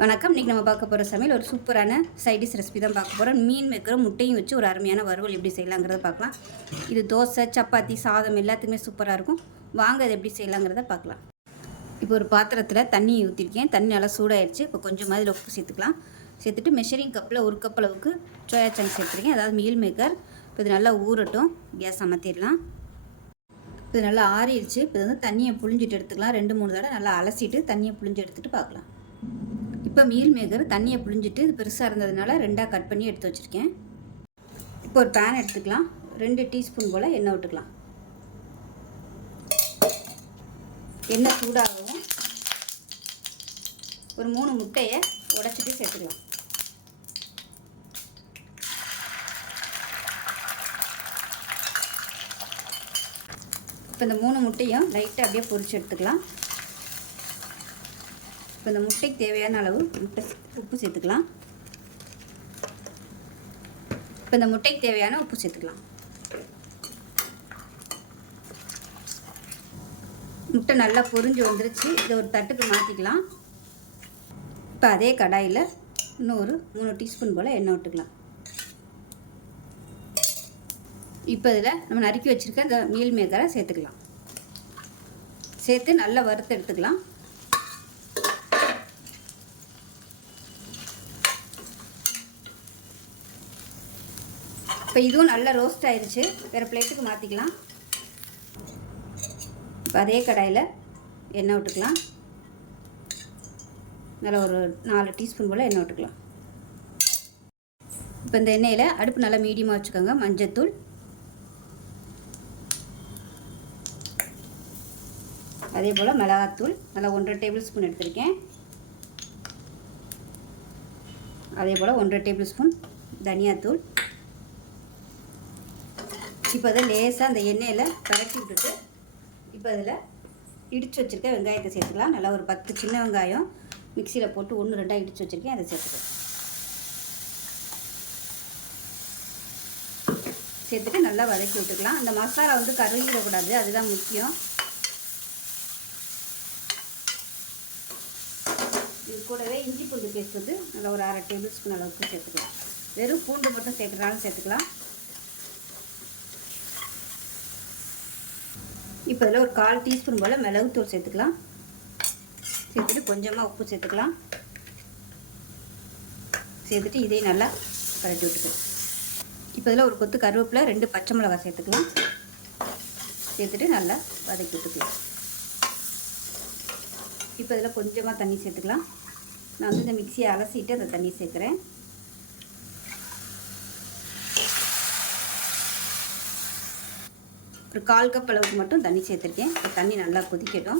வணக்கம். இன்றைக்கி நம்ம பார்க்க போகிற சமையல் ஒரு சூப்பரான சைடிஷ் ரெசிபி தான் பார்க்க போகிறோம். மீன் வைக்கிறோம், முட்டையும் வச்சு ஒரு அருமையான வறுவல் எப்படி செய்யலாங்கிறத பார்க்கலாம். இது தோசை, சப்பாத்தி, சாதம் எல்லாத்துக்குமே சூப்பராக இருக்கும். வாங்க அது எப்படி செய்யலாங்கிறத பார்க்கலாம். இப்போ ஒரு பாத்திரத்தில் தண்ணி ஊற்றிருக்கேன். தண்ணி நல்லா சூடாகிடுச்சு. இப்போ கொஞ்சமாக அதில் உப்பு சேர்த்துக்கலாம். சேர்த்துட்டு மெஷரிங் கப்பில் ஒரு கப் அளவுக்கு சோயா சங்க்ஸ் சேர்த்துருக்கேன், அதாவது மீல் மேக்கர். இப்போ இது நல்லா ஊறட்டும். கேஸ் அமர்த்திடலாம். இது நல்லா ஆறிடுச்சு. இப்போ வந்து தண்ணியை புழிஞ்சிட்டு எடுத்துக்கலாம். 2-3 தடவை நல்லா அலசிட்டு தண்ணியை புழிஞ்சு எடுத்துகிட்டு பார்க்கலாம். இப்போ மீல் மேக்கர் தண்ணியை புழிஞ்சிட்டு இது பெருசாக இருந்ததுனால 2ஆக கட் பண்ணி எடுத்து வச்சுருக்கேன். இப்போ ஒரு பேன் எடுத்துக்கலாம். 2 டீஸ்பூன் போல் எண்ணெய் விட்டுக்கலாம். எண்ணெய் சூடாகவும் ஒரு 3 முட்டையை உடைச்சிட்டு சேர்த்துக்கலாம். இப்போ இந்த 3 முட்டையும் லைட்டாக அப்படியே பொரிச்சு எடுத்துக்கலாம். இப்போ இந்த முட்டைக்கு தேவையான அளவு உப்பு சேர்த்துக்கலாம். இப்போ இந்த முட்டைக்கு தேவையான உப்பு சேர்த்துக்கலாம். முட்டை நல்லா பொரிஞ்சு வந்துருச்சு. இதை ஒரு தட்டுக்கு மாற்றிக்கலாம். இப்போ அதே கடாயில் இன்னும் ஒரு 3 டீஸ்பூன் போல் எண்ணெய் விட்டுக்கலாம். இப்போ இதில் நம்ம நறுக்கி வச்சுருக்க இந்த மீல் மேக்கரை சேர்த்துக்கலாம். சேர்த்து நல்லா வறுத்து எடுத்துக்கலாம். இப்போ இதுவும் நல்லா ரோஸ்ட் ஆயிடுச்சு. வேறு பிளேட்டுக்கு மாற்றிக்கலாம். இப்போ அதே கடாயில் எண்ணெய் விட்டுக்கலாம். நல்லா ஒரு 4 டீஸ்பூன் போல் எண்ணெய் விட்டுக்கலாம். இப்போ இந்த எண்ணெயில் அடுப்பு நல்லா மீடியமாக வச்சுக்கோங்க. மஞ்சத்தூள், அதே போல் மிளகாத்தூள் நல்லா 1½ டேபிள் ஸ்பூன் எடுத்திருக்கேன். அதே போல் 1½ டேபிள் ஸ்பூன் தனியாத்தூள். இப்போ அதை லேசாக அந்த எண்ணெயில் பரட்டி விட்டுட்டு இப்போ அதில் இடித்து வச்சுருக்க வெங்காயத்தை சேர்த்துக்கலாம். நல்லா ஒரு 10 சின்ன வெங்காயம் மிக்சியில் போட்டு 1-2 இடித்து வச்சுருக்கேன், அதை சேர்த்துக்கலாம். சேர்த்துட்டு நல்லா வதக்கி விட்டுக்கலாம். அந்த மசாலா வந்து கருகிடக்கூடாது, அதுதான் முக்கியம். இது கூடவே இஞ்சி பூண்டு பேஸ்ட் வந்து நல்லா ஒரு 1/2 டேபிள் ஸ்பூன் அளவுக்கு சேர்த்துக்கலாம். வெறும் பூண்டு மட்டும் சேர்க்குறனாலும் சேர்த்துக்கலாம். இப்போ இதில் ஒரு 1/4 டீஸ்பூன் போல் மிளகுத்தூள் சேர்த்துக்கலாம். சேர்த்துட்டு கொஞ்சமாக உப்பு சேர்த்துக்கலாம். சேர்த்துட்டு இதையும் நல்லா கலட்டி விட்டுக்கலாம். இப்போ இதில் ஒரு கொத்து கருவேப்பிலை, 2 பச்சை மிளகாய் சேர்த்துக்கலாம். சேர்த்துட்டு நல்லா வதக்கி விட்டுக்கலாம். இப்போ இதில் கொஞ்சமாக தண்ணி சேர்த்துக்கலாம். நான் வந்து இந்த மிக்சியை அலசிட்டு அந்த தண்ணி சேர்க்குறேன். ஒரு 1/4 கப் அளவுக்கு மட்டும் தண்ணி சேர்த்துருக்கேன். இப்போ தண்ணி நல்லா கொதிக்கட்டும்.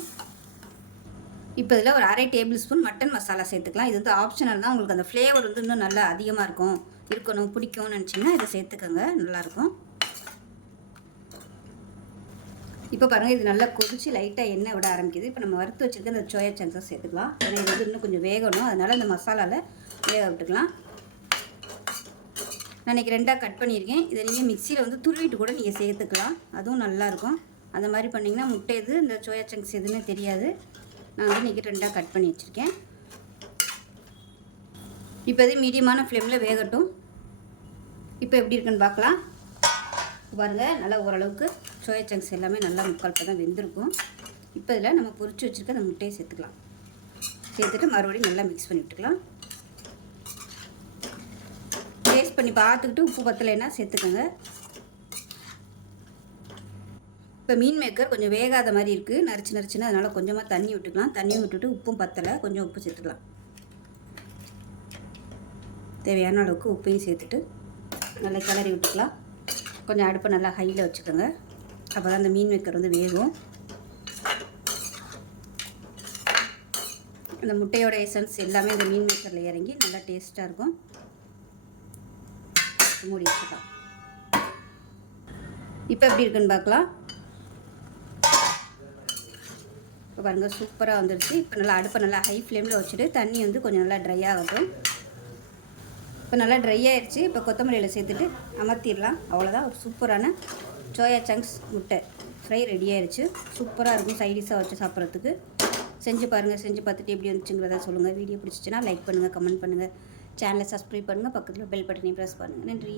இப்போ இதில் ஒரு 1/2 டேபிள் ஸ்பூன் மட்டன் மசாலா சேர்த்துக்கலாம். இது வந்து ஆப்ஷனல் தான். உங்களுக்கு அந்த ஃப்ளேவர் வந்து இன்னும் நல்லா அதிகமாக இருக்கணும் பிடிக்கும்னு நினச்சிங்கன்னா இதை சேர்த்துக்கோங்க, நல்லாயிருக்கும். இப்போ பாருங்கள், இது நல்லா கொதிச்சு லைட்டாக எண்ணெய் விட ஆரம்பிக்குது. இப்போ நம்ம வறுத்து வச்சுருக்க அந்த சோயா சங்க்ஸை சேர்த்துக்கலாம். ஏன்னா இது வந்து இன்னும் கொஞ்சம் வேகணும், அதனால் இந்த மசாலாவில் வேக விட்டுக்கலாம். நான் இன்றைக்கி 2ஆக கட் பண்ணியிருக்கேன். இதை நீங்கள் மிக்சியில் வந்து துருவிட்டு கூட நீங்கள் சேர்த்துக்கலாம், அதுவும் நல்லாயிருக்கும். அந்த மாதிரி பண்ணிங்கன்னா முட்டை இது இந்த சோயா சங்க்ஸ் எதுவுமே தெரியாது. நான் வந்து இன்றைக்கி 2ஆக கட் பண்ணி வச்சுருக்கேன். இப்போ இது மீடியமான ஃப்ளேமில் வேகட்டும். இப்போ எப்படி இருக்குன்னு பார்க்கலாம். பாருங்கள், நல்லா ஓரளவுக்கு சோயா சங்க்ஸ் எல்லாமே நல்லா 3/4 தான் வெந்திருக்கும். இப்போ இதில் நம்ம பொரிச்சு வச்சுருக்க அந்த முட்டையை சேர்த்துக்கலாம். சேர்த்துட்டு மறுபடியும் நல்லா மிக்ஸ் பண்ணி விட்டுக்கலாம். டேஸ்ட் பண்ணி பார்த்துக்கிட்டு உப்பு பத்தலைன்னா சேர்த்துக்கோங்க. இப்போ மீன் மேக்கர் கொஞ்சம் வேகாத மாதிரி இருக்குது, நரிச்சுன்னு. அதனால் கொஞ்சமாக தண்ணி விட்டுக்கலாம். தண்ணியும் விட்டுட்டு உப்பும் பத்தலை, கொஞ்சம் உப்பு சேர்த்துக்கலாம். தேவையான அளவுக்கு உப்பையும் சேர்த்துட்டு நல்லா கிளறி விட்டுக்கலாம். கொஞ்சம் அடுப்பை நல்லா ஹையில் வச்சுக்கோங்க, அப்போ தான் அந்த மீன் மேக்கர் வந்து வேகும். அந்த முட்டையோட எசன்ஸ் எல்லாமே இந்த மீன் மேக்கரில் இறங்கி நல்லா டேஸ்ட்டாக இருக்கும். மூடி வச்சுக்கலாம். இப்போ எப்படி இருக்குன்னு பார்க்கலாம். இப்போ பாருங்கள், சூப்பராக வந்துடுச்சு. இப்போ நல்லா அடுப்பை நல்லா ஹை ஃப்ளேமில் வச்சுட்டு தண்ணி வந்து கொஞ்சம் நல்லா ட்ரை ஆகட்டும். இப்போ நல்லா ட்ரை ஆகிடுச்சு. இப்போ கொத்தமல்லியில் சேர்த்துட்டு அமர்த்திடலாம். அவ்வளோதான், ஒரு சூப்பரான சோயா சங்க்ஸ் முட்டை ஃப்ரை ரெடி ஆயிடுச்சு. சூப்பராக இருக்கும் சைடிஷாக வச்சு சாப்பிட்றதுக்கு. செஞ்சு பாருங்கள். செஞ்சு பார்த்துட்டு எப்படி வந்துச்சுங்கிறத சொல்லுங்கள். வீடியோ பிடிச்சிச்சின்னா லைக் பண்ணுங்கள், கமெண்ட் பண்ணுங்கள், சேனலை சப்ஸ்கிரைப் பண்ணுங்கள், பக்கத்தில் பெல் பட்டனையும் ப்ரெஸ் பண்ணுங்கள். நன்றி.